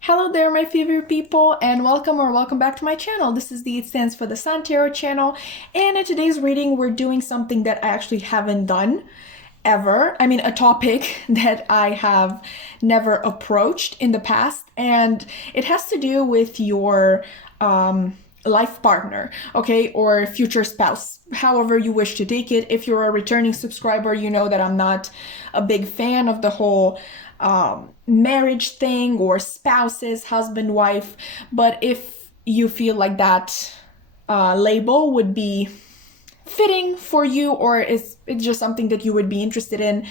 Hello there, my favorite people, and welcome back to my channel. This is the It Stands for the Sun Tarot channel, and in today's reading, we're doing something that I actually haven't done ever. I mean, a topic that I have never approached in the past, and it has to do with your life partner, okay, or future spouse, however you wish to take it. If you're a returning subscriber, you know that I'm not a big fan of the whole marriage thing or spouses, husband, wife, but if you feel like that label would be fitting for you, or it's just something that you would be interested in,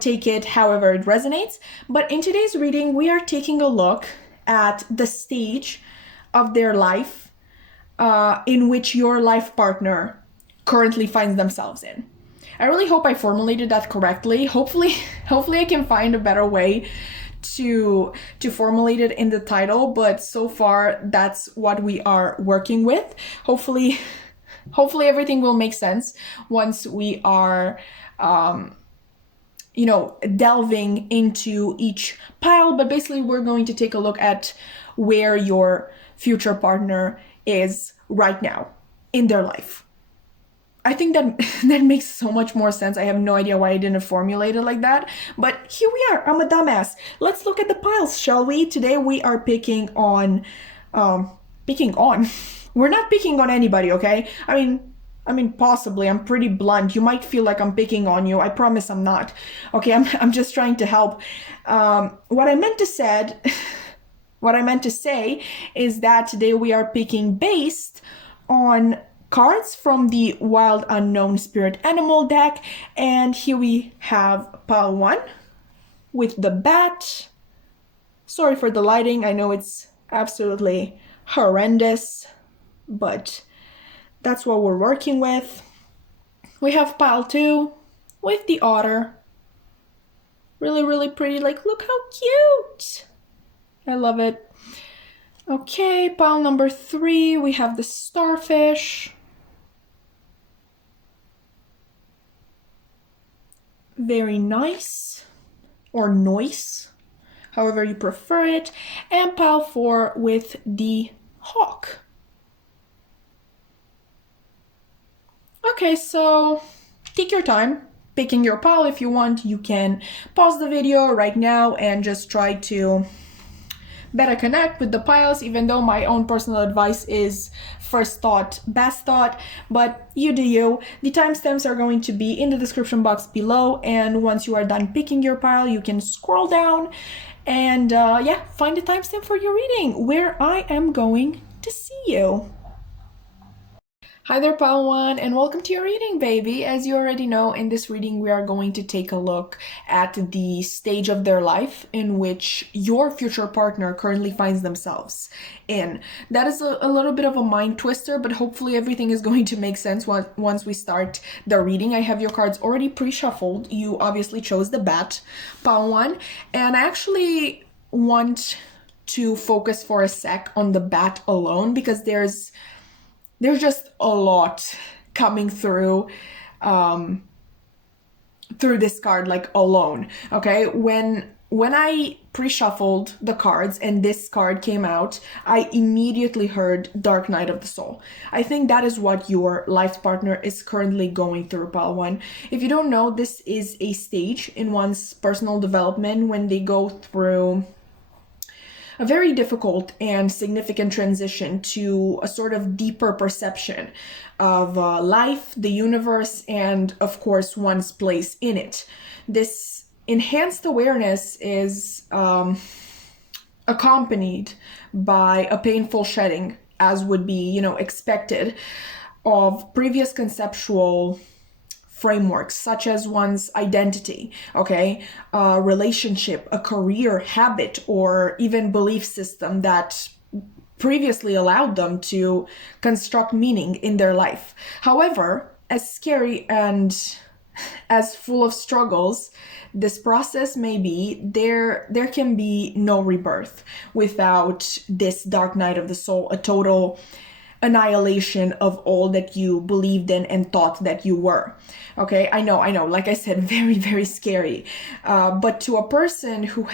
take it however it resonates. But in today's reading, we are taking a look at the stage of their life in which your life partner currently finds themselves in. I really hope I formulated that correctly. Hopefully I can find a better way to formulate it in the title, but so far that's what we are working with. Hopefully everything will make sense once we are delving into each pile. But basically, we're going to take a look at where your future partner is right now in their life. I think that that makes so much more sense. I have no idea why I didn't formulate it like that, but here we are. I'm a dumbass. Let's look at the piles, shall we? Today we are picking on. We're not picking on anybody, okay? I mean, possibly. I'm pretty blunt. You might feel like I'm picking on you. I promise I'm not. Okay, I'm just trying to help. What I meant to said, what I meant to say is that today we are picking based on cards from the Wild Unknown Spirit Animal deck, and here we have pile 1 with the bat. Sorry for the lighting, I know it's absolutely horrendous, but that's what we're working with. We have pile 2 with the otter. Really pretty, like look how cute! I love it. Okay, pile number 3, we have the starfish. Very nice, or noise, however you prefer it. And pile 4 with the hawk. Okay, so take your time picking your pile. If you want, you can pause the video right now and just try to better connect with the piles, even though my own personal advice is first thought, best thought, but you do you. The timestamps are going to be in the description box below, and once you are done picking your pile, you can scroll down and find the timestamp for your reading, where I am going to see you. Hi there, pile 1, and welcome to your reading, baby. As you already know, in this reading we are going to take a look at the stage of their life in which your future partner currently finds themselves in. That is a little bit of a mind twister, but hopefully everything is going to make sense once we start the reading. I have your cards already pre-shuffled. You obviously chose the bat, pile 1, and I actually want to focus for a sec on the bat alone, because there's just a lot coming through this card, like alone. Okay, when I pre-shuffled the cards and this card came out, I immediately heard Dark Night of the Soul. I think that is what your life partner is currently going through, pile 1. If you don't know, this is a stage in one's personal development when they go through a very difficult and significant transition to a sort of deeper perception of life, the universe, and of course one's place in it. This enhanced awareness is accompanied by a painful shedding, as would be, expected, of previous conceptual frameworks, such as one's identity, okay, a relationship, a career, habit, or even belief system that previously allowed them to construct meaning in their life. However, as scary and as full of struggles this process may be, there can be no rebirth without this dark night of the soul, a total annihilation of all that you believed in and thought that you were. Okay, I know, like I said, very scary. But to a person who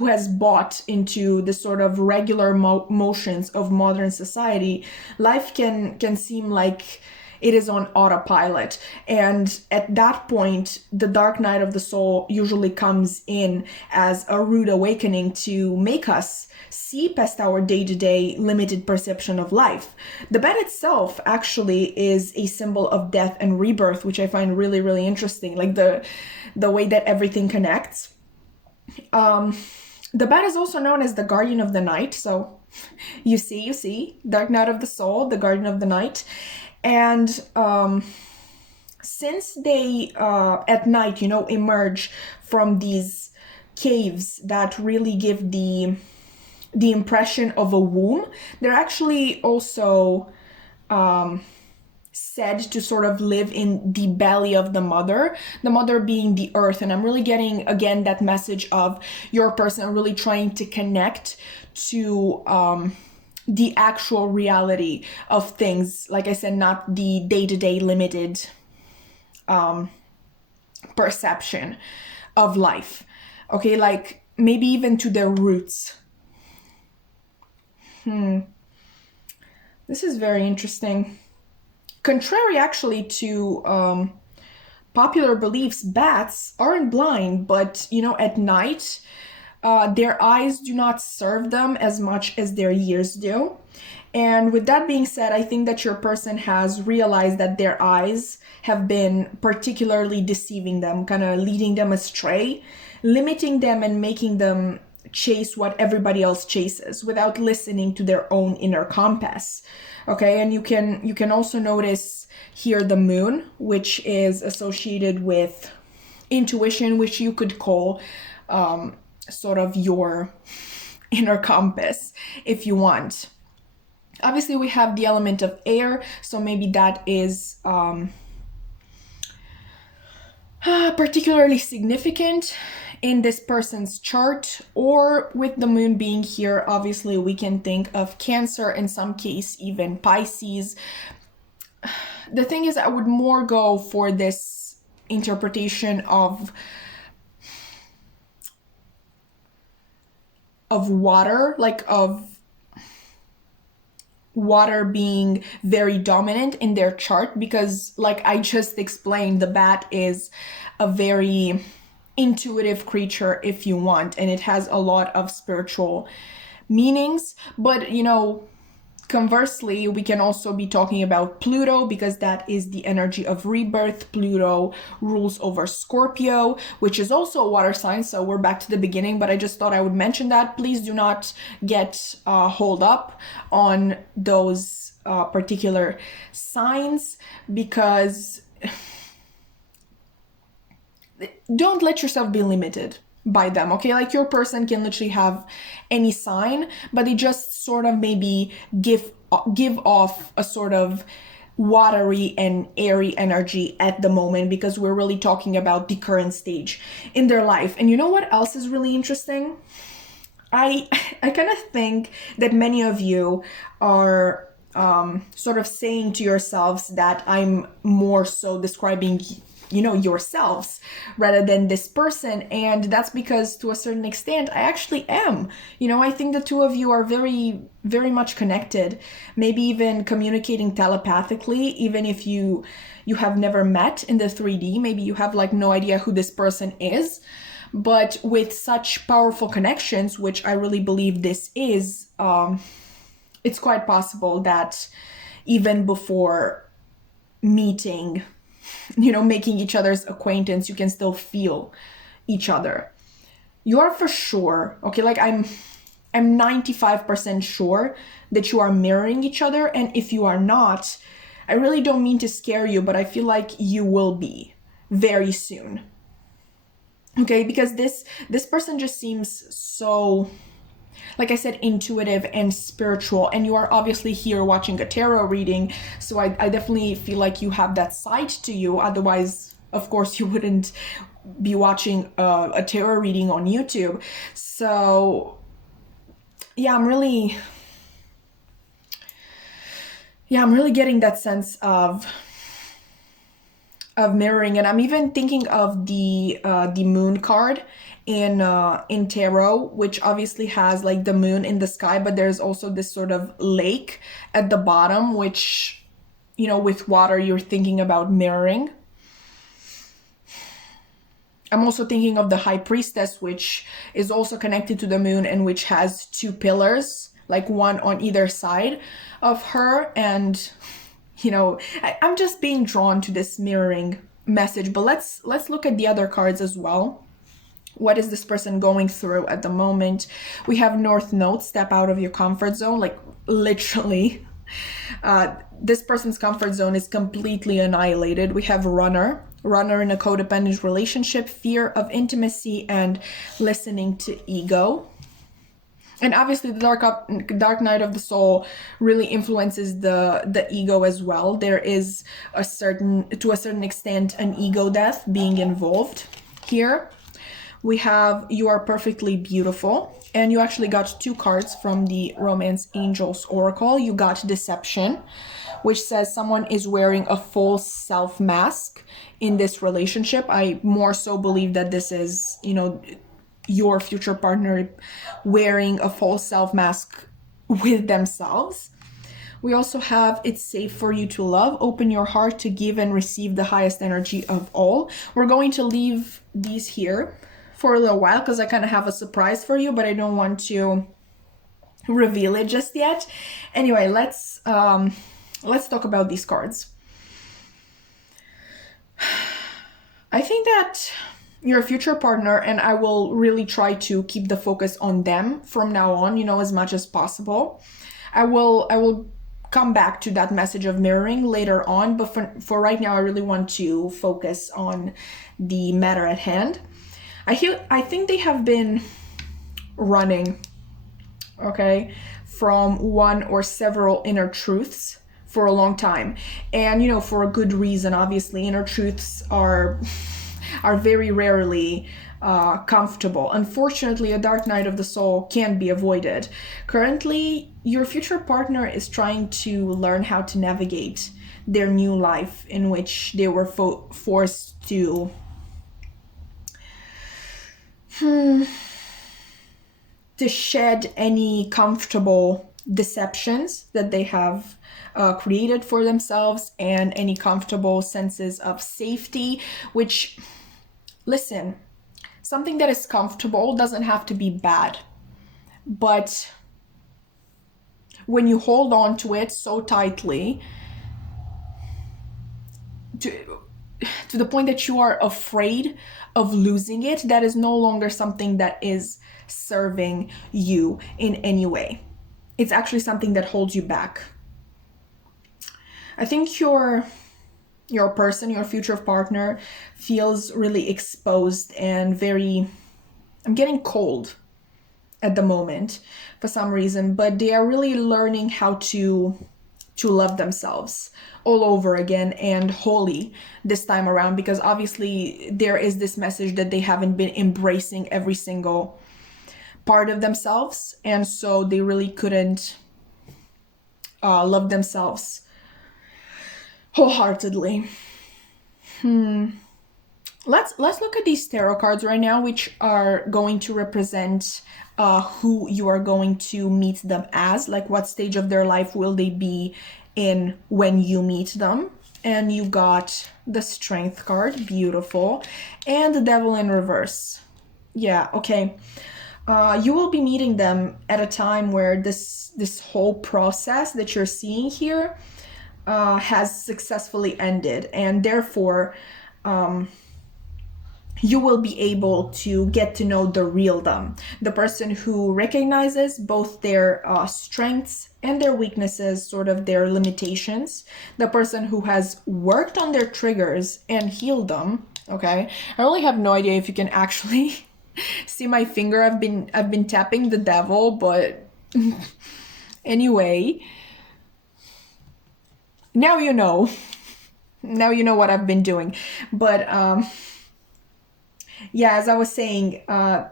who has bought into the sort of regular motions of modern society, life can seem like it is on autopilot. And at that point, the dark night of the soul usually comes in as a rude awakening to make us see past our day-to-day limited perception of life. The bed itself actually is a symbol of death and rebirth, which I find really, really interesting, like the way that everything connects. The bat is also known as the guardian of the night. So you see, dark night of the soul, the guardian of the night. And since they at night, emerge from these caves that really give the impression of a womb, they're actually also said to sort of live in the belly of the mother being the earth. And I'm really getting, again, that message of your person really trying to connect to the actual reality of things. Like I said, not the day-to-day limited perception of life. Okay, like maybe even to their roots. This is very interesting. Contrary actually to popular beliefs, bats aren't blind, but at night their eyes do not serve them as much as their ears do. And with that being said, I think that your person has realized that their eyes have been particularly deceiving them, kind of leading them astray, limiting them and making them chase what everybody else chases without listening to their own inner compass. Okay, and you can also notice here the moon, which is associated with intuition, which you could call sort of your inner compass if you want. Obviously, we have the element of air, so maybe that is particularly significant in this person's chart. Or with the moon being here, obviously we can think of Cancer, in some case even Pisces. The thing is, I would more go for this interpretation of water, like of water being very dominant in their chart, because like I just explained, the bat is a very intuitive creature, if you want, and it has a lot of spiritual meanings. But conversely, we can also be talking about Pluto, because that is the energy of rebirth. Pluto rules over Scorpio, which is also a water sign, so we're back to the beginning, but I just thought I would mention that. Please do not get hold up on those particular signs, because don't let yourself be limited by them, okay? Like your person can literally have any sign, but they just sort of maybe give off a sort of watery and airy energy at the moment, because we're really talking about the current stage in their life. And you know what else is really interesting? I kind of think that many of you are sort of saying to yourselves that I'm more so describing yourselves rather than this person. And that's because to a certain extent, I actually am. I think the two of you are very, very much connected, maybe even communicating telepathically, even if you have never met in the 3D, maybe you have like no idea who this person is. But with such powerful connections, which I really believe this is, it's quite possible that even before meeting, making each other's acquaintance, you can still feel each other. You are for sure, okay, like I'm 95% sure that you are mirroring each other. And if you are not, I really don't mean to scare you, but I feel like you will be very soon. Okay, because this person just seems so, like I said, intuitive and spiritual. And you are obviously here watching a tarot reading, so I definitely feel like you have that side to you. Otherwise, of course, you wouldn't be watching a tarot reading on YouTube. So yeah, I'm really getting that sense of of mirroring, and I'm even thinking of the moon card in tarot, which obviously has like the moon in the sky, but there's also this sort of lake at the bottom, which, you know, with water you're thinking about mirroring. I'm also thinking of the high priestess, which is also connected to the moon and which has two pillars, like one on either side of her. And, you know, I'm just being drawn to this mirroring message. But let's look at the other cards as well. What is this person going through at the moment? We have North Node, step out of your comfort zone, like literally. This person's comfort zone is completely annihilated. We have Runner in a codependent relationship, fear of intimacy, and listening to ego. And obviously the dark night of the soul really influences the ego as well. There is to a certain extent, an ego death being involved here. We have You Are Perfectly Beautiful, and you actually got two cards from the Romance Angels Oracle. You got Deception, which says someone is wearing a false self mask in this relationship. I more so believe that this is, you know, your future partner wearing a false self mask with themselves. We also have It's Safe for You to Love. Open your heart to give and receive the highest energy of all. We're going to leave these here for a little while because I kind of have a surprise for you, but I don't want to reveal it just yet. Anyway, let's talk about these cards. I think that your future partner, and I will really try to keep the focus on them from now on, you know, as much as possible. I will come back to that message of mirroring later on, but for right now, I really want to focus on the matter at hand. I think they have been running, okay, from one or several inner truths for a long time. And, you know, for a good reason. Obviously, inner truths are very rarely comfortable. Unfortunately, a dark night of the soul can be avoided. Currently, your future partner is trying to learn how to navigate their new life in which they were forced to shed any comfortable deceptions that they have created for themselves and any comfortable senses of safety, which, listen, something that is comfortable doesn't have to be bad, but when you hold on to it so tightly to the point that you are afraid of losing it, that is no longer something that is serving you in any way. It's actually something that holds you back. I think your person, your future partner, feels really exposed and very, I'm getting cold at the moment for some reason, but they are really learning how to love themselves all over again and wholly this time around, because obviously there is this message that they haven't been embracing every single part of themselves, and so they really couldn't love themselves wholeheartedly. Let's look at these tarot cards right now, which are going to represent who you are going to meet them as, like what stage of their life will they be in when you meet them. And you got the Strength card, beautiful, and the Devil in reverse. Yeah, okay. You will be meeting them at a time where this whole process that you're seeing here has successfully ended, and therefore you will be able to get to know the real them, the person who recognizes both their strengths and their weaknesses, sort of their limitations, the person who has worked on their triggers and healed them. Okay, I really have no idea if you can actually see my finger. I've been tapping the devil, but anyway, now you know. Now you know what I've been doing. But yeah, as I was saying,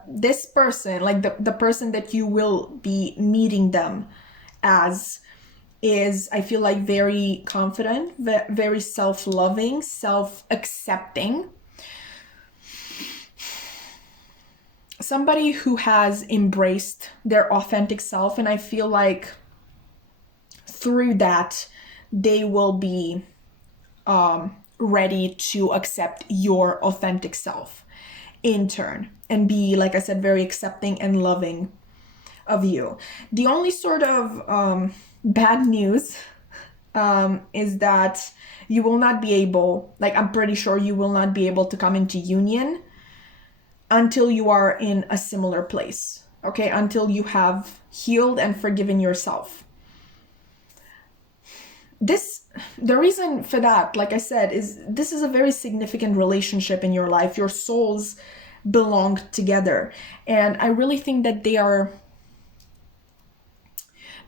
this person, like the person that you will be meeting them as, is, I feel like, very confident, very self-loving, self-accepting. Somebody who has embraced their authentic self, and I feel like through that they will be ready to accept your authentic self in turn and be, like I said, very accepting and loving of you. The only sort of bad news is that you will not be able, like, I'm pretty sure you will not be able to come into union until you are in a similar place, okay? Until you have healed and forgiven yourself. The reason for that, like I said, is this is a very significant relationship in your life. Your souls belong together. And I really think that they are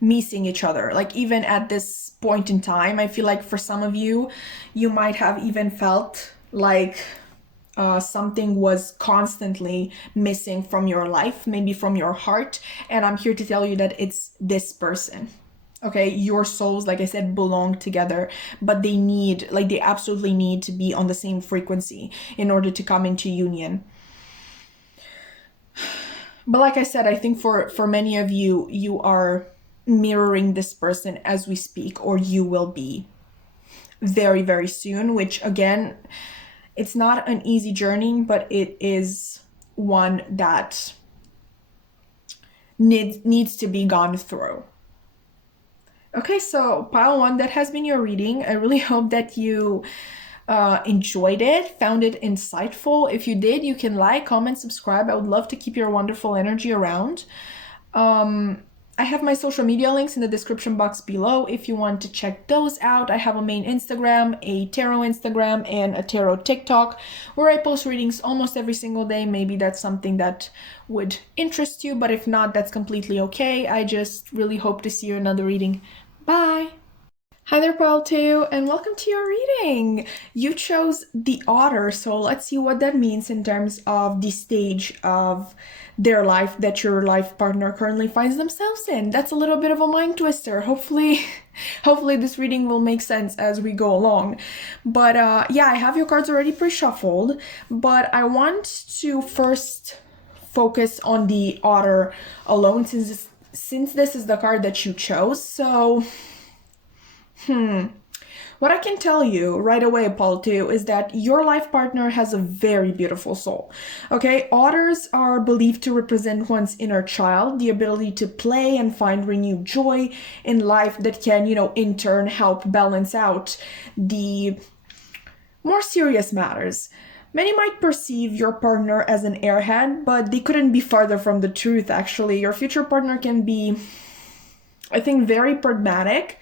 missing each other. Like, even at this point in time, I feel like for some of you, you might have even felt like something was constantly missing from your life, maybe from your heart. And I'm here to tell you that it's this person. Okay, your souls, like I said, belong together, but they absolutely need to be on the same frequency in order to come into union. But like I said, I think for many of you, you are mirroring this person as we speak, or you will be very, very soon, which again, it's not an easy journey, but it is one that needs to be gone through. Okay, so pile one, that has been your reading. I really hope that you enjoyed it, found it insightful. If you did, you can like, comment, subscribe. I would love to keep your wonderful energy around. I have my social media links in the description box below if you want to check those out. I have a main Instagram, a tarot Instagram, and a tarot TikTok where I post readings almost every single day. Maybe that's something that would interest you, but if not, that's completely okay. I just really hope to see you in another reading. Bye! Hi there, Pile 2, and welcome to your reading. You chose the Otter, so let's see what that means in terms of the stage of their life that your life partner currently finds themselves in. That's a little bit of a mind twister. Hopefully this reading will make sense as we go along. But yeah, I have your cards already pre-shuffled, but I want to first focus on the Otter alone since this is the card that you chose. So what I can tell you right away, Paul, too, is that your life partner has a very beautiful soul. Okay, otters are believed to represent one's inner child, the ability to play and find renewed joy in life that can, in turn help balance out the more serious matters. Many might perceive your partner as an airhead, but they couldn't be farther from the truth, actually. Your future partner can be, I think, very pragmatic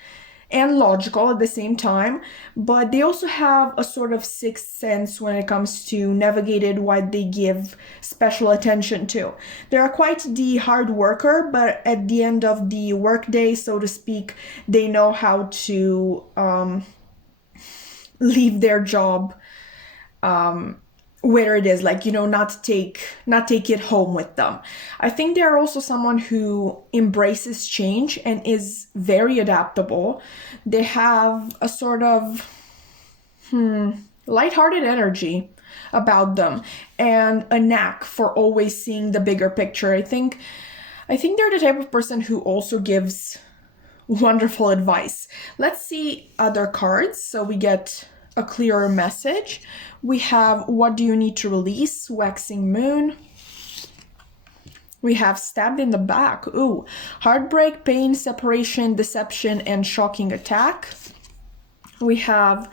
and logical at the same time, but they also have a sort of sixth sense when it comes to navigating what they give special attention to. They are quite the hard worker, but at the end of the workday, so to speak, they know how to leave their job where it is, like, not take it home with them. I think they're also someone who embraces change and is very adaptable. They have a sort of lighthearted energy about them and a knack for always seeing the bigger picture. I think they're the type of person who also gives wonderful advice. Let's see other cards so we get a clearer message. We have What Do You Need to Release? Waxing Moon. We have Stabbed in the Back. Ooh. Heartbreak, pain, separation, deception, and shocking attack. We have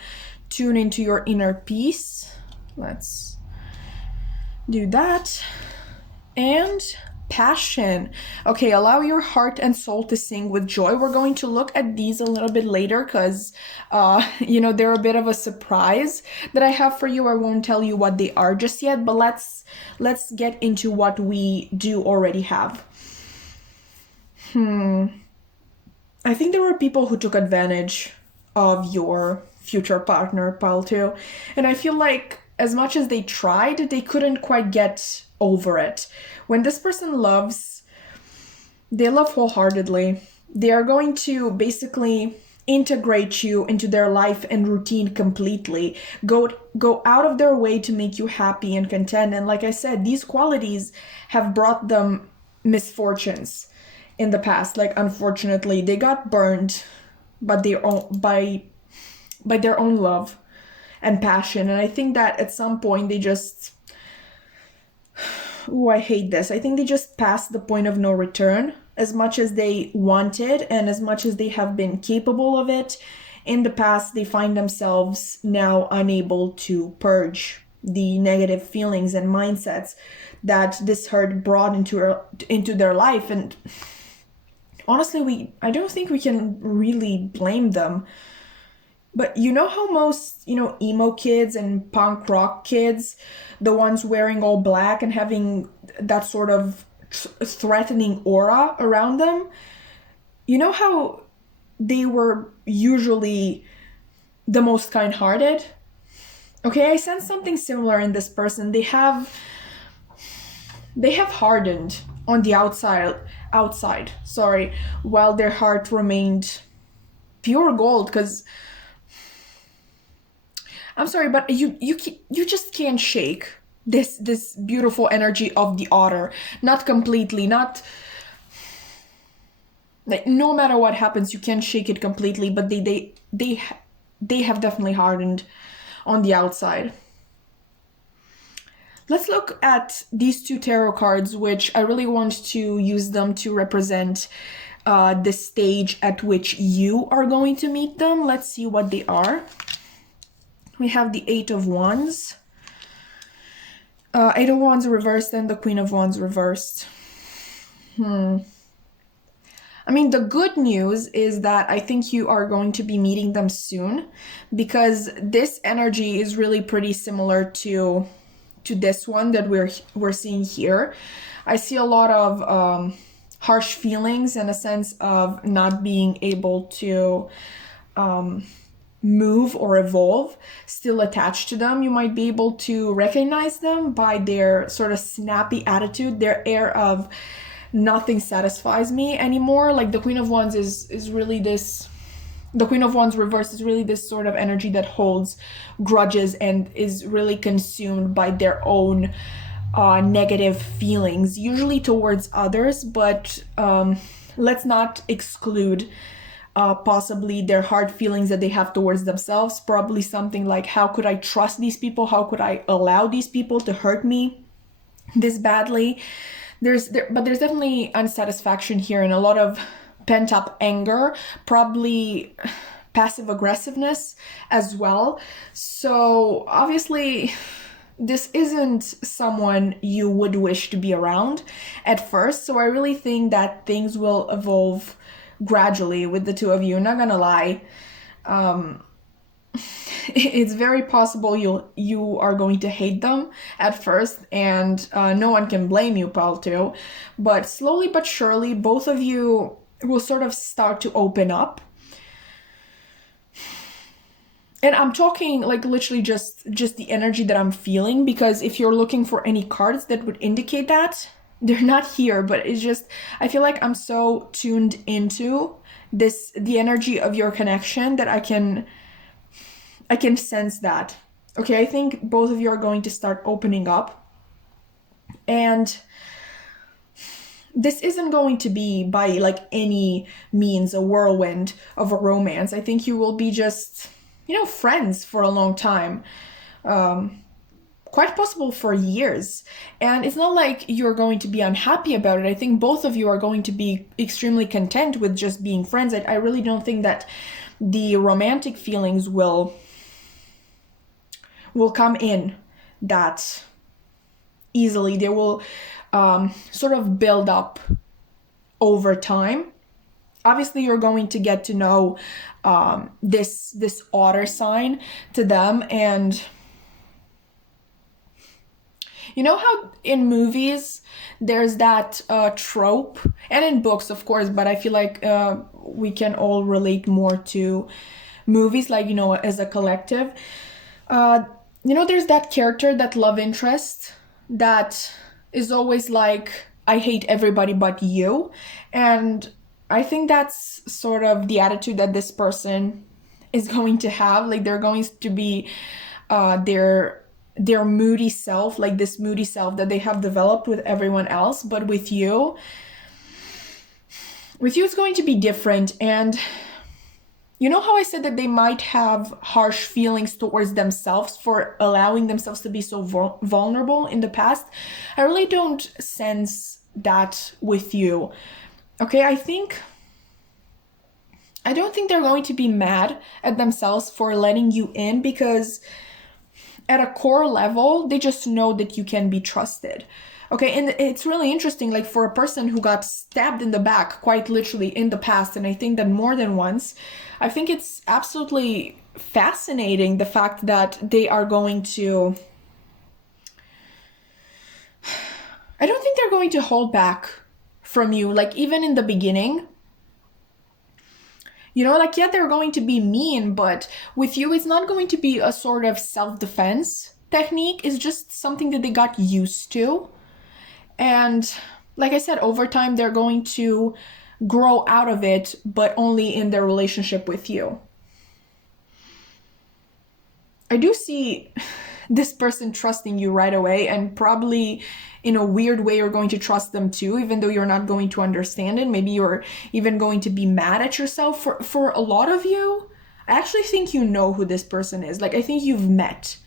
Tune into Your Inner Peace. Let's do that. And Passion. Okay, allow your heart and soul to sing with joy. We're going to look at these a little bit later because, they're a bit of a surprise that I have for you. I won't tell you what they are just yet, but let's get into what we do already have. I think there were people who took advantage of your future partner, Pile 2, and I feel like as much as they tried, they couldn't quite get over it. When this person loves, they love wholeheartedly. They are going to basically integrate you into their life and routine completely. Go out of their way to make you happy and content. And like I said, these qualities have brought them misfortunes in the past. Like, unfortunately, they got burned by their own love and passion. And I think that at some point they just, oh, I hate this. I think they just passed the point of no return. As much as they wanted and as much as they have been capable of it in the past, they find themselves now unable to purge the negative feelings and mindsets that this hurt brought into their life. And honestly, I don't think we can really blame them. But you know how most, emo kids and punk rock kids, the ones wearing all black and having that sort of threatening aura around them, you know how they were usually the most kind-hearted? Okay, I sense something similar in this person. They have hardened on the outside, while their heart remained pure gold. Because I'm sorry, but you just can't shake this beautiful energy of the otter. Not completely, not like, no matter what happens, you can't shake it completely, but they have definitely hardened on the outside. Let's look at these two tarot cards, which I really want to use them to represent the stage at which you are going to meet them. Let's see what they are. We have the Eight of Wands. Eight of Wands reversed and the Queen of Wands reversed. I mean, the good news is that I think you are going to be meeting them soon, because this energy is really pretty similar to this one that we're seeing here. I see a lot of harsh feelings and a sense of not being able to move or evolve still attached to them. You might be able to recognize them by their sort of snappy attitude, their air of nothing satisfies me anymore. Like the Queen of Wands is really this, the Queen of Wands reversed is really this sort of energy that holds grudges and is really consumed by their own negative feelings, usually towards others, but let's not exclude possibly their hard feelings that they have towards themselves. Probably something like, how could I trust these people? How could I allow these people to hurt me this badly? But there's definitely unsatisfaction here and a lot of pent-up anger, probably passive aggressiveness as well. So obviously this isn't someone you would wish to be around at first. So I really think that things will evolve gradually with the two of you. Not gonna lie, it's very possible you are going to hate them at first, and no one can blame you, pal, too. But slowly but surely, both of you will sort of start to open up. And I'm talking like literally just the energy that I'm feeling, because if you're looking for any cards that would indicate that, they're not here. But it's just, I feel like I'm so tuned into the energy of your connection that I can sense that. Okay, I think both of you are going to start opening up. And this isn't going to be by like any means a whirlwind of a romance. I think you will be just, friends for a long time. Quite possible for years. And it's not like you're going to be unhappy about it. I think both of you are going to be extremely content with just being friends. I really don't think that the romantic feelings will come in that easily. They will sort of build up over time. Obviously, you're going to get to know this otter sign to them. And you know how in movies there's that trope, and in books, of course, but I feel like we can all relate more to movies, like, as a collective. There's that character, that love interest that is always like, I hate everybody but you. And I think that's sort of the attitude that this person is going to have. Like they're going to be their moody self, like this moody self that they have developed with everyone else, but with you it's going to be different. And you know how I said that they might have harsh feelings towards themselves for allowing themselves to be so vulnerable in the past? I really don't sense that with you. Okay, I don't think they're going to be mad at themselves for letting you in, because at a core level, they just know that you can be trusted. Okay, and it's really interesting, like for a person who got stabbed in the back, quite literally in the past, and I think that more than once, I think it's absolutely fascinating the fact that they are going to, I don't think they're going to hold back from you, like even in the beginning. You know, like, yeah, they're going to be mean, but with you, it's not going to be a sort of self defense technique. It's just something that they got used to. And like I said, over time, they're going to grow out of it, but only in their relationship with you. I do see this person trusting you right away, and probably in a weird way you're going to trust them too, even though you're not going to understand it. Maybe you're even going to be mad at yourself. For a lot of you, I actually think you know who this person is. Like I think you've met.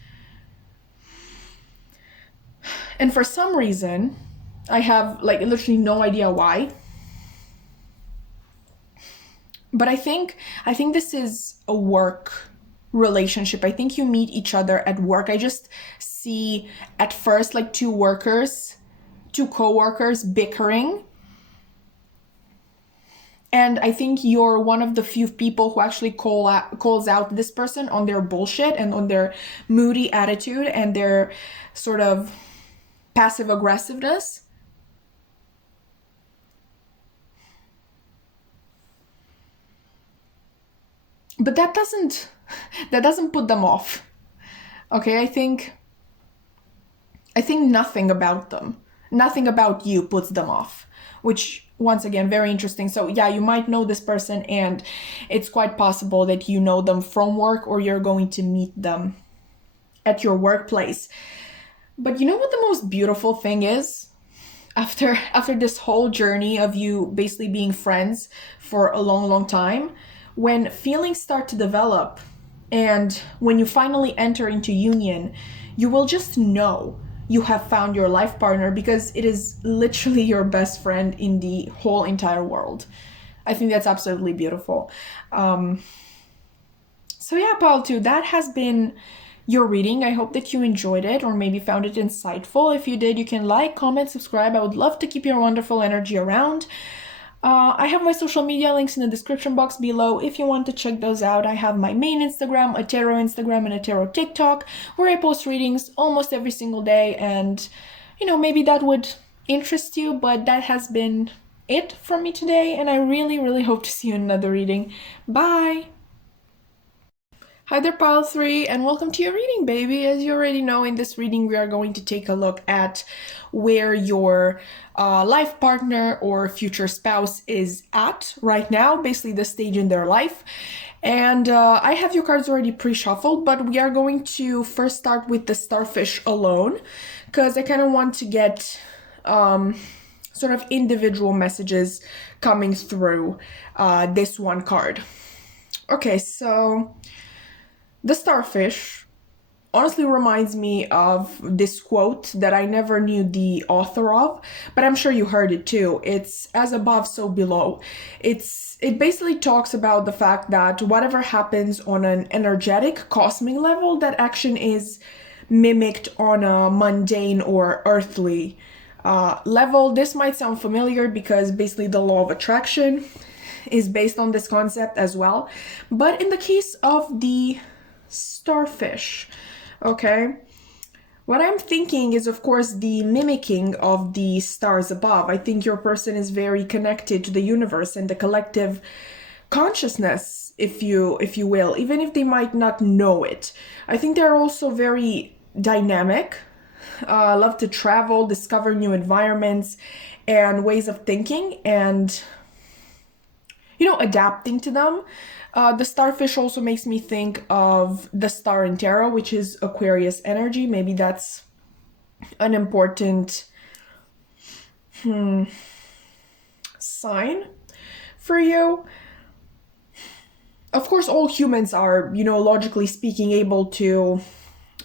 And for some reason, I have like literally no idea why. But I think this is a work relationship. I think you meet each other at work. I just see at first like two co-workers bickering. And I think you're one of the few people who actually calls out this person on their bullshit and on their moody attitude and their sort of passive aggressiveness. But that doesn't put them off. Okay, I think nothing about them, nothing about you puts them off, which once again, very interesting. So yeah, you might know this person, and it's quite possible that you know them from work or you're going to meet them at your workplace. But you know what the most beautiful thing is? After this whole journey of you basically being friends for a long, long time, when feelings start to develop and when you finally enter into union, you will just know you have found your life partner, because it is literally your best friend in the whole entire world. I think that's absolutely beautiful. So yeah, Paul, too, that has been your reading. I hope that you enjoyed it or maybe found it insightful. If you did, you can like, comment, subscribe. I would love to keep your wonderful energy around. I have my social media links in the description box below if you want to check those out. I have my main Instagram, a tarot Instagram, and a tarot TikTok, where I post readings almost every single day, and maybe that would interest you. But that has been it from me today, and I really, really hope to see you in another reading. Bye! Hi there, Pile 3, and welcome to your reading, baby. As you already know, in this reading, we are going to take a look at where your life partner or future spouse is at right now, basically the stage in their life. And I have your cards already pre-shuffled, but we are going to first start with the starfish alone, because I kind of want to get sort of individual messages coming through this one card. Okay, so the starfish honestly reminds me of this quote that I never knew the author of, but I'm sure you heard it too. It's as above, so below. It basically talks about the fact that whatever happens on an energetic, cosmic level, that action is mimicked on a mundane or earthly level. This might sound familiar because basically the law of attraction is based on this concept as well. But in the case of the starfish, okay, what I'm thinking is, of course, the mimicking of the stars above. I think your person is very connected to the universe and the collective consciousness, if you will, even if they might not know it. I think they're also very dynamic, love to travel, discover new environments and ways of thinking, and adapting to them. The starfish also makes me think of the star in tarot, which is Aquarius energy. Maybe that's an important sign for you. Of course, all humans are, logically speaking, able to,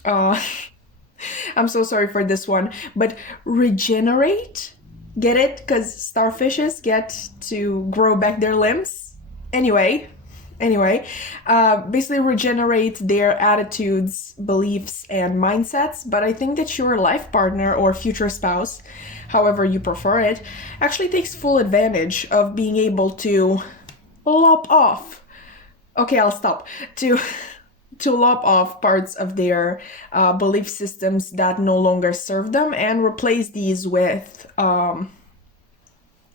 I'm so sorry for this one, but regenerate. Get it? Because starfishes get to grow back their limbs. Anyway, basically regenerate their attitudes, beliefs, and mindsets. But I think that your life partner or future spouse, however you prefer it, actually takes full advantage of being able to lop off. Okay, I'll stop. To lop off parts of their belief systems that no longer serve them and replace these with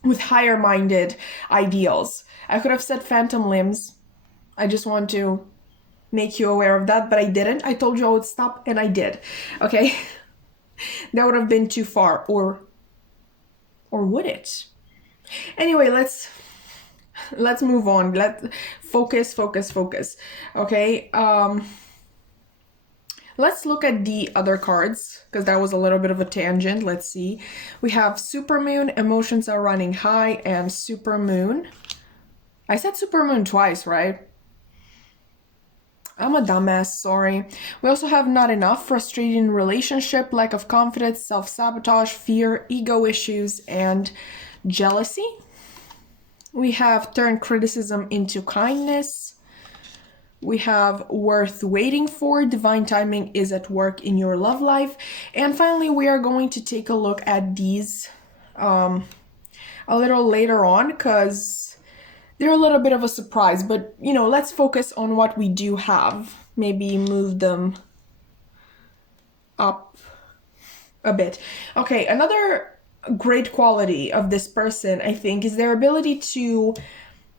higher-minded ideals. I could have said phantom limbs. I just want to make you aware of that, but I didn't. I told you I would stop, and I did. Okay? That would have been too far, or would it? Anyway, let's move on. Let's focus. Okay? Let's look at the other cards, because that was a little bit of a tangent. Let's see. We have Supermoon, emotions are running high, and Supermoon. I said Supermoon twice, right? I'm a dumbass, sorry. We also have not enough, frustrating relationship, lack of confidence, self-sabotage, fear, ego issues, and jealousy. We have turn criticism into kindness. We have worth waiting for, divine timing is at work in your love life. And finally, we are going to take a look at these a little later on, because they're a little bit of a surprise, but let's focus on what we do have. Maybe move them up a bit. Okay, another great quality of this person, I think, is their ability to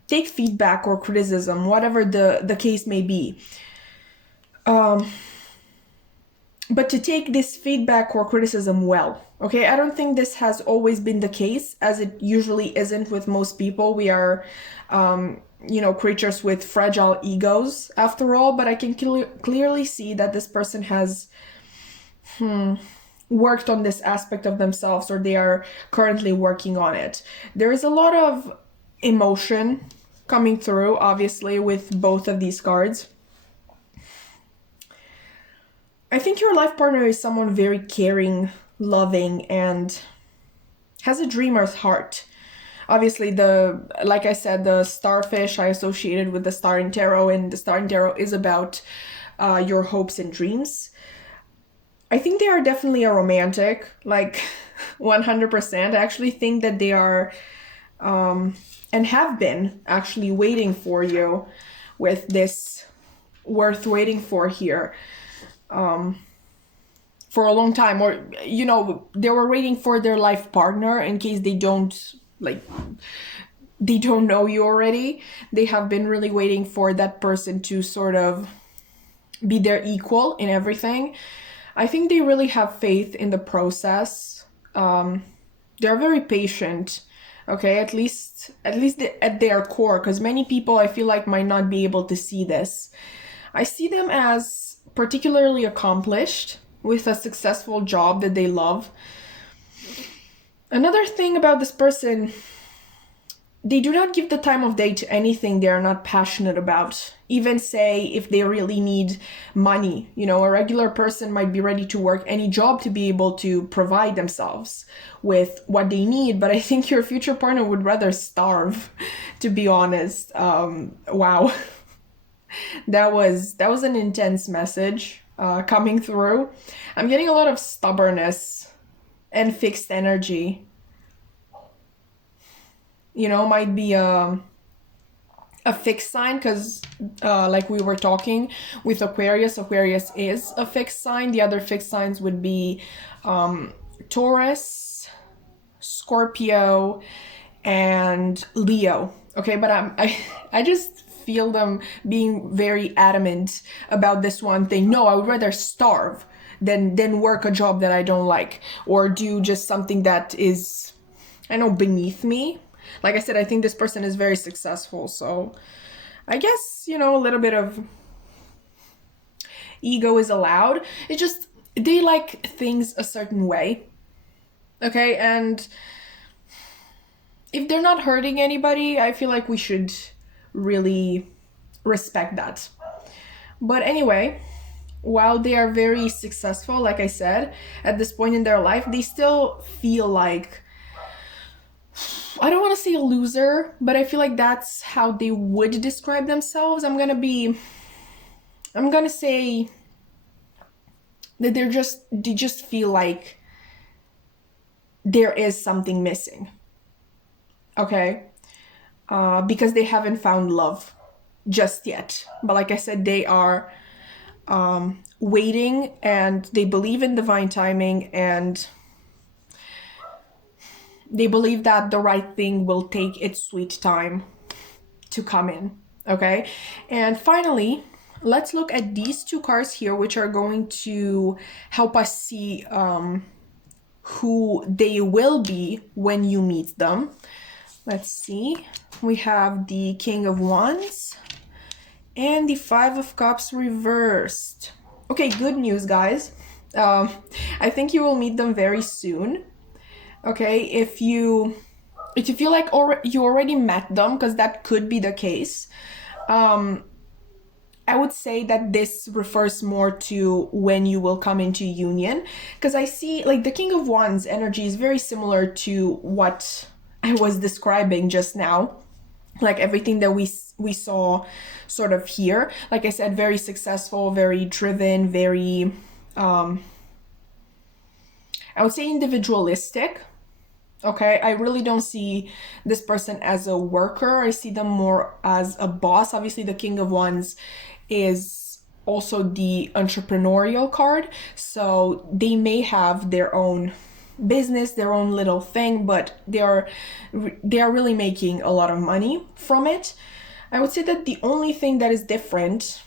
take feedback or criticism, whatever the case may be. But to take this feedback or criticism well. Okay, I don't think this has always been the case, as it usually isn't with most people. We are, creatures with fragile egos after all, but I can clearly see that this person has worked on this aspect of themselves, or they are currently working on it. There is a lot of emotion coming through, obviously, with both of these cards. I think your life partner is someone very caring, loving, and has a dreamer's heart. Obviously, like I said, the starfish I associated with the star in tarot, and the star in tarot is about your hopes and dreams. I think they are definitely a romantic, like 100%. I actually think that they are, and have been actually waiting for you with this worth waiting for here. For a long time, or they were waiting for their life partner in case they don't know you already. They have been really waiting for that person to sort of be their equal in everything. I think they really have faith in the process. They're very patient, okay, at least at their core, because many people, I feel like, might not be able to see this. I see them as particularly accomplished, with a successful job that they love. Another thing about this person, they do not give the time of day to anything they are not passionate about. Even say if they really need money, a regular person might be ready to work any job to be able to provide themselves with what they need, but I think your future partner would rather starve, to be honest. Wow. That was an intense message coming through. I'm getting a lot of stubbornness and fixed energy. Might be a fixed sign, because like we were talking with Aquarius is a fixed sign. The other fixed signs would be Taurus, Scorpio, and Leo. Okay, but I just feel them being very adamant about this one thing. No, I would rather starve than work a job that I don't like, or do just something that is, beneath me. Like I said, I think this person is very successful. So I guess, you know, a little bit of ego is allowed. It's just they like things a certain way. Okay, and if they're not hurting anybody, I feel like we should really respect that. But anyway, while they are very successful, like I said, at this point in their life, they still feel like, I don't want to say a loser, but I feel like that's how they would describe themselves. I'm gonna say that they just feel like there is something missing. Okay? Because they haven't found love just yet. But like I said, they are waiting, and they believe in divine timing, and they believe that the right thing will take its sweet time to come in. Okay? And finally, let's look at these two cards here, which are going to help us see who they will be when you meet them. Let's see. We have the King of Wands and the Five of Cups reversed. Okay, good news, guys. I think you will meet them very soon. Okay, if you feel like you already met them, because that could be the case, I would say that this refers more to when you will come into union, because I see like the King of Wands energy is very similar to what I was describing just now, like everything that we saw sort of here. Like I said, very successful, very driven, very I would say individualistic. Okay, I really don't see this person as a worker. I see them more as a boss. Obviously, the King of Wands is also the entrepreneurial card, so they may have their own business, their own little thing, but they are really making a lot of money from it. I would say that the only thing that is different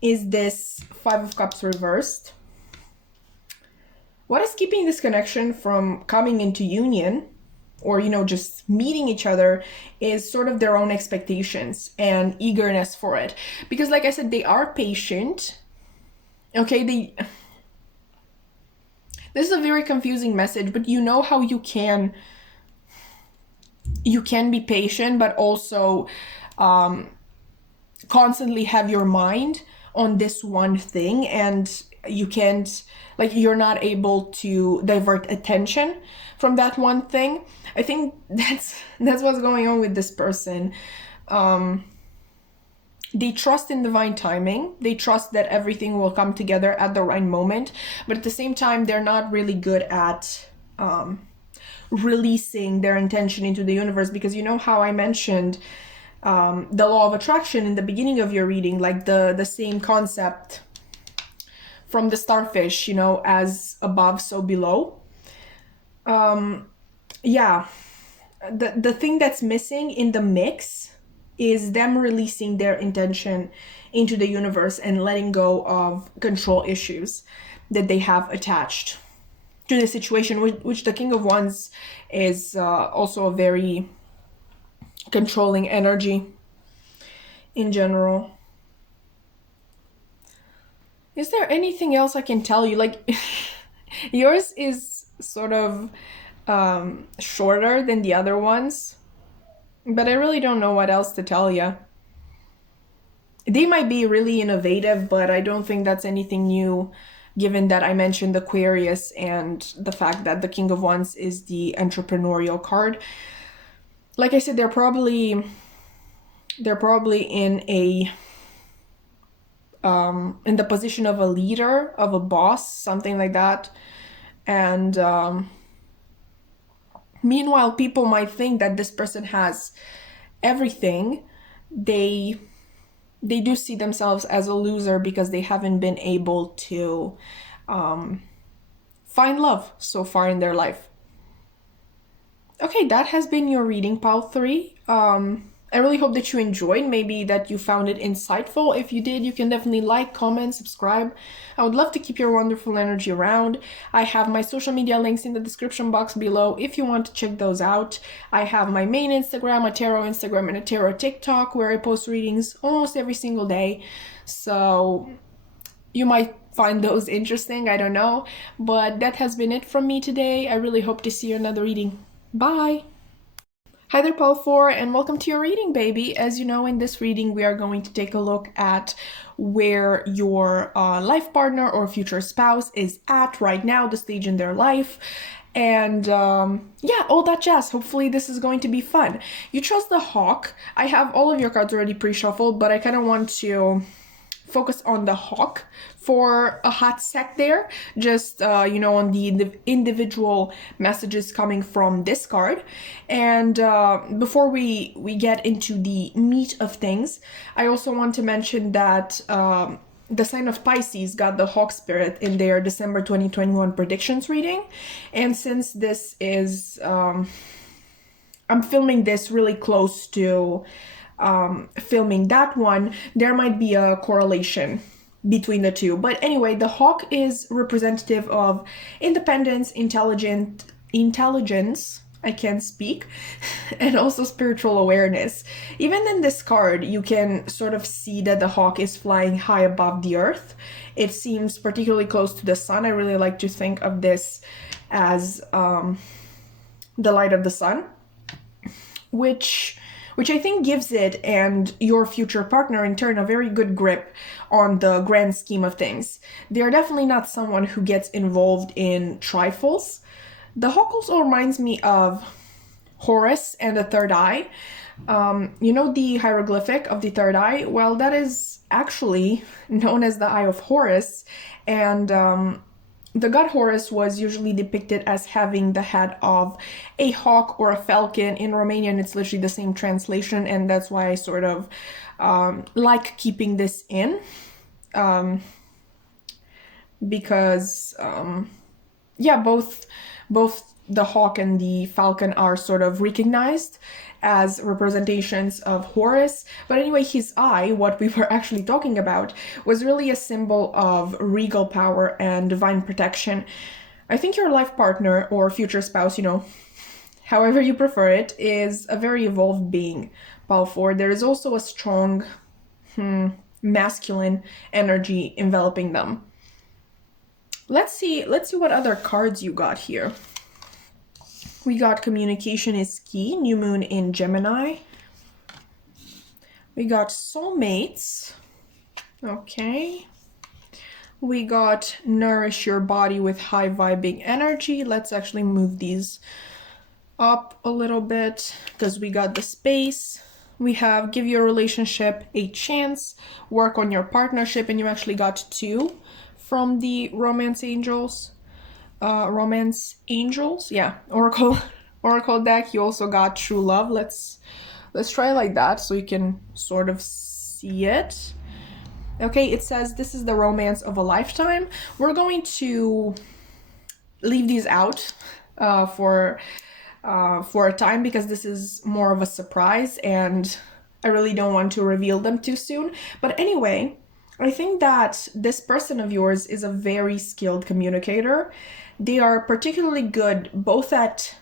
is this Five of Cups reversed. What is keeping this connection from coming into union, or, you know, just meeting each other, is sort of their own expectations and eagerness for it. Because like I said, they are patient. Okay, this is a very confusing message, but you know how you can be patient, but also constantly have your mind on this one thing, and you can't, like, you're not able to divert attention from that one thing. I think that's what's going on with this person. They trust in divine timing. They trust that everything will come together at the right moment, but at the same time, they're not really good at releasing their intention into the universe, because you know how I mentioned the law of attraction in the beginning of your reading, like the same concept from the starfish, you know, as above, so below. Yeah, the thing that's missing in the mix is them releasing their intention into the universe and letting go of control issues that they have attached to the situation, which the King of Wands is also a very controlling energy in general. Is there anything else I can tell you? Like, yours is sort of shorter than the other ones, but I really don't know what else to tell you. They might be really innovative, but I don't think that's anything new, given that I mentioned Aquarius and the fact that the King of Wands is the entrepreneurial card. Like I said, they're probably in the position of a leader, of a boss, something like that. And meanwhile, people might think that this person has everything. They do see themselves as a loser because they haven't been able to find love so far in their life. Okay, that has been your reading, pile 3. I really hope that you enjoyed, maybe that you found it insightful. If you did, you can definitely like, comment, subscribe. I would love to keep your wonderful energy around. I have my social media links in the description box below if you want to check those out. I have my main Instagram, a tarot Instagram, and a tarot TikTok where I post readings almost every single day. So you might find those interesting, I don't know. But that has been it from me today. I really hope to see you in another reading. Bye! Hi there, Paul 4, and welcome to your reading, baby. As you know, in this reading, we are going to take a look at where your life partner or future spouse is at right now, the stage in their life, and yeah, all that jazz. Hopefully, this is going to be fun. You chose the Hawk. I have all of your cards already pre-shuffled, but I kind of want to focus on the Hawk for a hot sec there, just on the individual messages coming from this card. And before we get into the meat of things, I also want to mention that the sign of Pisces got the Hawk spirit in their December 2021 predictions reading. And since this is I'm filming this really close to filming that one, there might be a correlation between the two. But anyway, the Hawk is representative of independence, intelligence, I can't speak, and also spiritual awareness. Even in this card, you can sort of see that the Hawk is flying high above the earth. It seems particularly close to the sun. I really like to think of this as the light of the sun, which I think gives it and your future partner in turn a very good grip on the grand scheme of things. They are definitely not someone who gets involved in trifles. The Hawk also reminds me of Horus and the third eye. The hieroglyphic of the third eye? Well, that is actually known as the Eye of Horus, and the god Horus was usually depicted as having the head of a hawk or a falcon. In Romanian, it's literally the same translation, and that's why I sort of like keeping this in, because both the hawk and the falcon are sort of recognized as representations of Horus. But anyway, his eye, what we were actually talking about, was really a symbol of regal power and divine protection. I think your life partner or future spouse, however you prefer it, is a very evolved being, Paul 4. There is also a strong masculine energy enveloping them. Let's see what other cards you got here. We got communication is key, new moon in Gemini. We got soulmates. Okay. We got nourish your body with high vibing energy. Let's actually move these up a little bit because we got the space. We have give your relationship a chance, work on your partnership, and you actually got 2 from the romance angels. Yeah, oracle deck. You also got true love. Let's try like that so you can sort of see it. Okay, it says this is the romance of a lifetime. We're going to leave these out for a time because this is more of a surprise and I really don't want to reveal them too soon. But anyway, I think that this person of yours is a very skilled communicator. They are particularly good both at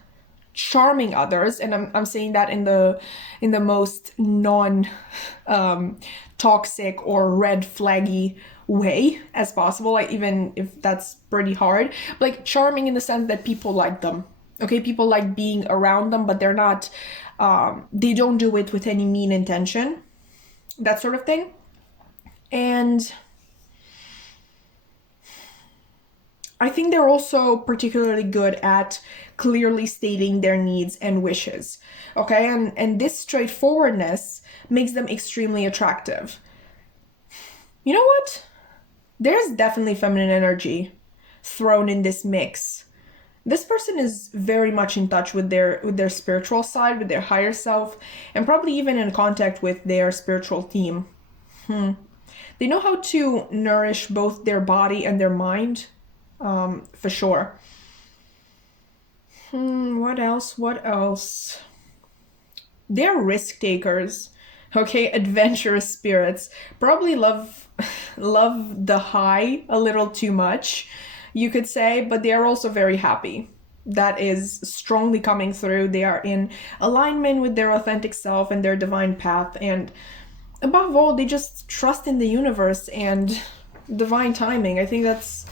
charming others, and I'm saying that in the most non toxic or red flaggy way as possible, like even if that's pretty hard, like charming in the sense that people like them. Okay, people like being around them, but they're not they don't do it with any mean intention, that sort of thing. And I think they're also particularly good at clearly stating their needs and wishes. Okay, and this straightforwardness makes them extremely attractive. You know what? There's definitely feminine energy thrown in this mix. This person is very much in touch with their spiritual side, with their higher self, and probably even in contact with their spiritual team. They know how to nourish both their body and their mind. For sure. What else? They're risk takers, okay? Adventurous spirits. Probably love the high a little too much, you could say, but they are also very happy. That is strongly coming through. They are in alignment with their authentic self and their divine path, and above all, they just trust in the universe and divine timing. I think that's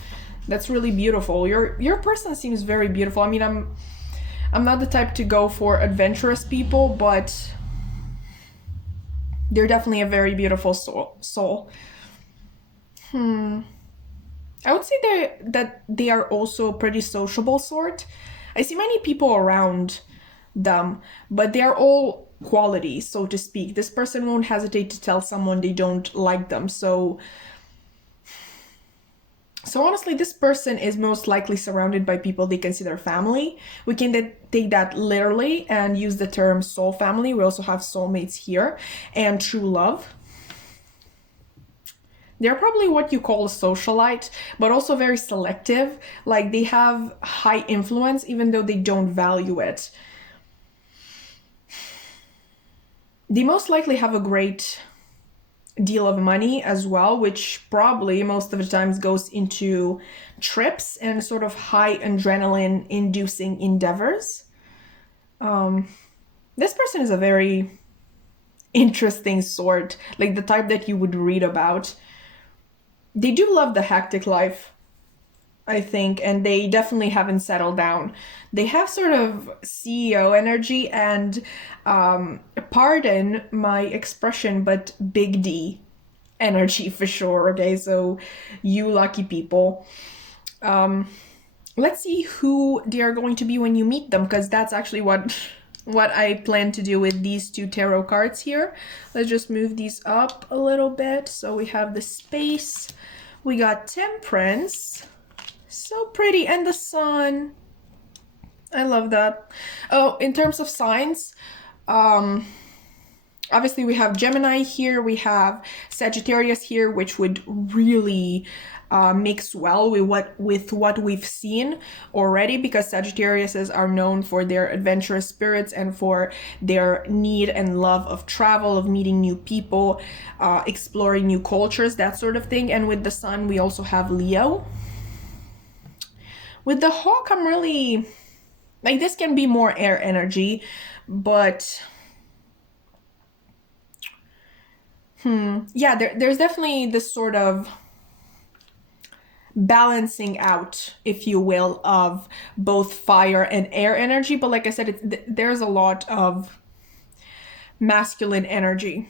really beautiful. Your person seems very beautiful. I mean, I'm not the type to go for adventurous people, but they're definitely a very beautiful soul. I would say that they are also a pretty sociable sort. I see many people around them, but they are all qualities, so to speak. This person won't hesitate to tell someone they don't like them. So honestly, this person is most likely surrounded by people they consider family. We can take that literally and use the term soul family. We also have soulmates here, and true love. They're probably what you call a socialite, but also very selective. Like, they have high influence even though they don't value it. They most likely have a great deal of money as well, which probably most of the times goes into trips and sort of high adrenaline inducing endeavors. This person is a very interesting sort, like the type that you would read about. They do love the hectic life, I think, and they definitely haven't settled down. They have sort of CEO energy and, pardon my expression, but big D energy for sure. Okay, so you lucky people. Let's see who they are going to be when you meet them, because that's actually what I plan to do with these two tarot cards here. Let's just move these up a little bit. So we have the space, we got Temperance, so pretty, and the Sun. I love that. Oh, in terms of signs, obviously we have Gemini here, we have Sagittarius here, which would really mix well with what we've seen already, because Sagittariuses are known for their adventurous spirits and for their need and love of travel, of meeting new people, exploring new cultures, that sort of thing. And with the Sun, we also have Leo. With the Hawk, I'm really like, this can be more air energy, but yeah, there's definitely this sort of balancing out, if you will, of both fire and air energy. But like I said, there's a lot of masculine energy.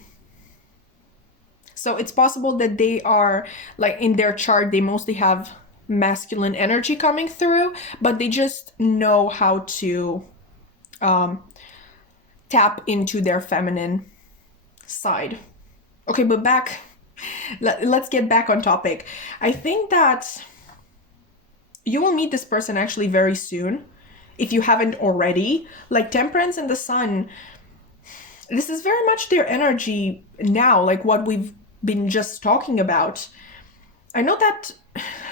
So it's possible that they are, like, in their chart, they mostly have masculine energy coming through, but they just know how to tap into their feminine side. Okay, but let's get back on topic. I think that you will meet this person actually very soon, if you haven't already. Like, Temperance and the Sun, this is very much their energy now, like what we've been just talking about. I know that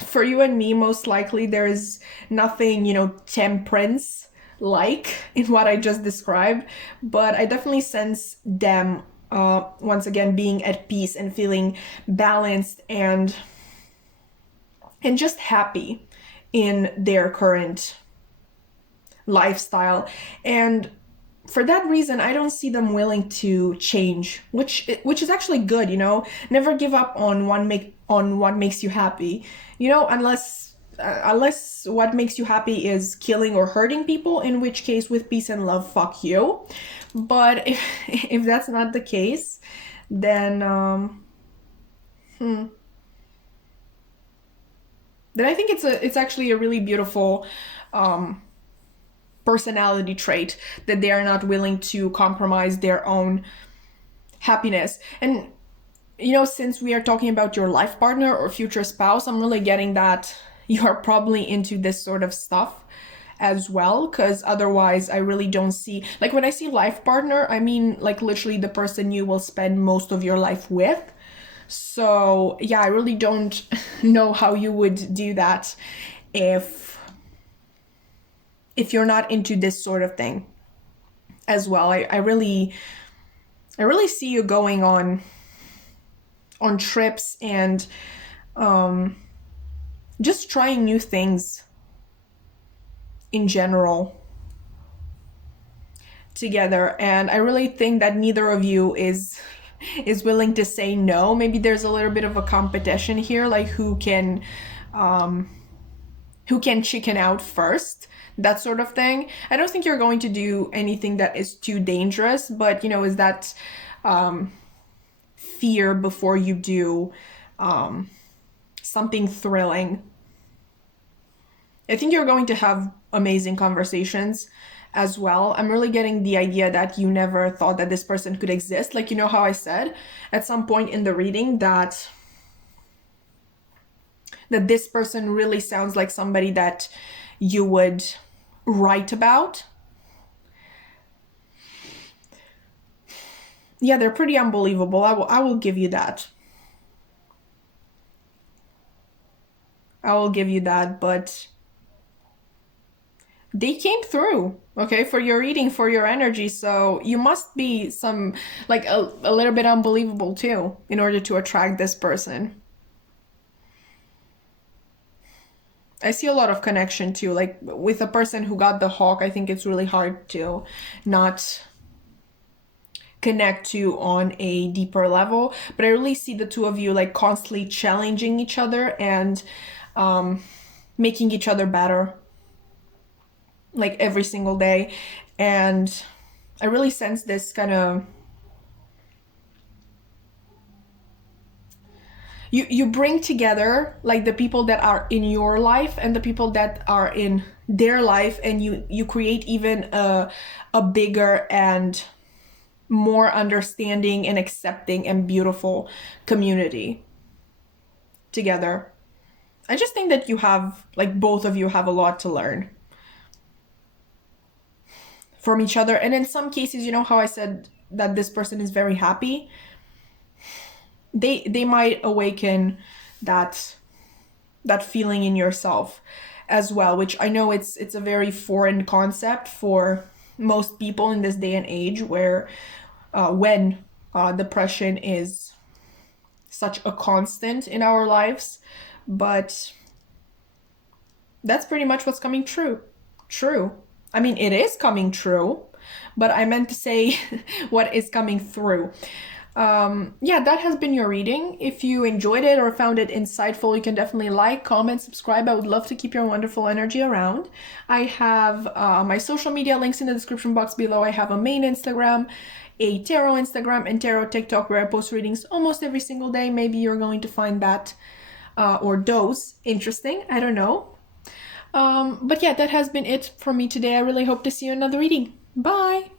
for you and me, most likely there is nothing, Temperance like in what I just described, but I definitely sense them once again being at peace and feeling balanced and just happy in their current lifestyle. And for that reason, I don't see them willing to change, which is actually good. Never give up on what makes you happy, unless what makes you happy is killing or hurting people, in which case, with peace and love, fuck you. But if that's not the case, then then I think it's actually a really beautiful personality trait, that they are not willing to compromise their own happiness. And since we are talking about your life partner or future spouse, I'm really getting that you are probably into this sort of stuff as well, because otherwise I really don't see, like, when I see life partner, I mean, like, literally the person you will spend most of your life with. So yeah, I really don't know how you would do that if you're not into this sort of thing. as well. I really see you going on trips and just trying new things in general together. And I really think that neither of you is willing to say no. Maybe there's a little bit of a competition here, like who can chicken out first, that sort of thing. I don't think you're going to do anything that is too dangerous, but you know, is that fear before you do something thrilling. I think you're going to have amazing conversations as well. I'm really getting the idea that you never thought that this person could exist. Like, you know how I said at some point in the reading that this person really sounds like somebody that you would write about. Yeah, they're pretty unbelievable. I will give you that. I will give you that, but they came through, okay, for your reading, for your energy. So you must be some, like, a little bit unbelievable too, in order to attract this person. I see a lot of connection too. Like with a person who got the hawk, I think it's really hard to not connect to on a deeper level. But I really see the two of you like constantly challenging each other and making each other better, like every single day. And I really sense this kind of, you bring together like the people that are in your life and the people that are in their life, and you create even a bigger and more understanding and accepting and beautiful community together. I just think that you have, like, both of you have a lot to learn from each other. And in some cases, you know how I said that this person is very happy? They might awaken that feeling in yourself as well, which I know it's a very foreign concept for most people in this day and age, where when depression is such a constant in our lives. But that's pretty much what's coming true. I mean, it is coming true, but I meant to say what is coming through. Yeah, that has been your reading. If you enjoyed it or found it insightful, you can definitely like, comment, subscribe. I would love to keep your wonderful energy around. I have my social media links in the description box below. I have a main Instagram, a tarot Instagram, and tarot TikTok, where I post readings almost every single day. Maybe you're going to find that or those interesting. I don't know. But yeah, that has been it for me today. I really hope to see you in another reading. Bye!